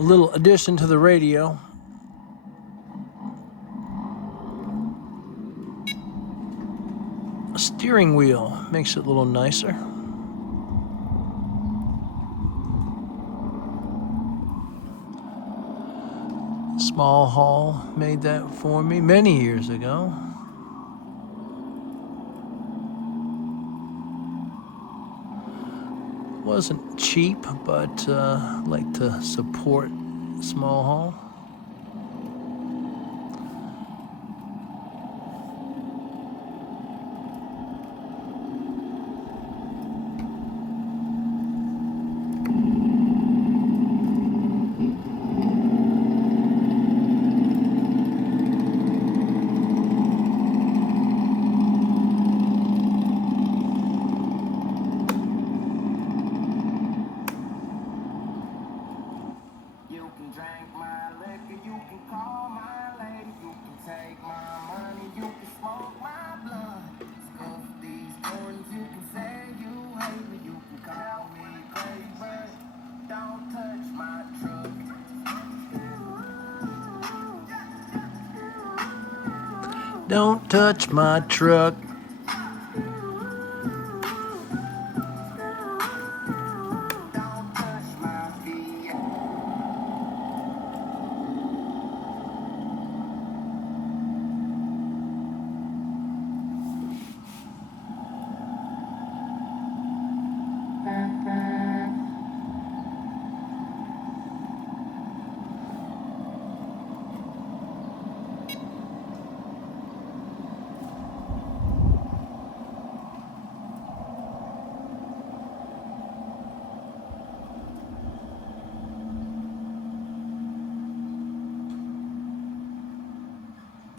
a little addition to the radio. A steering wheel makes it a little nicer. Small Haul made that for me many years ago. Wasn't cheap, but like to support Small Haul. Don't touch my truck.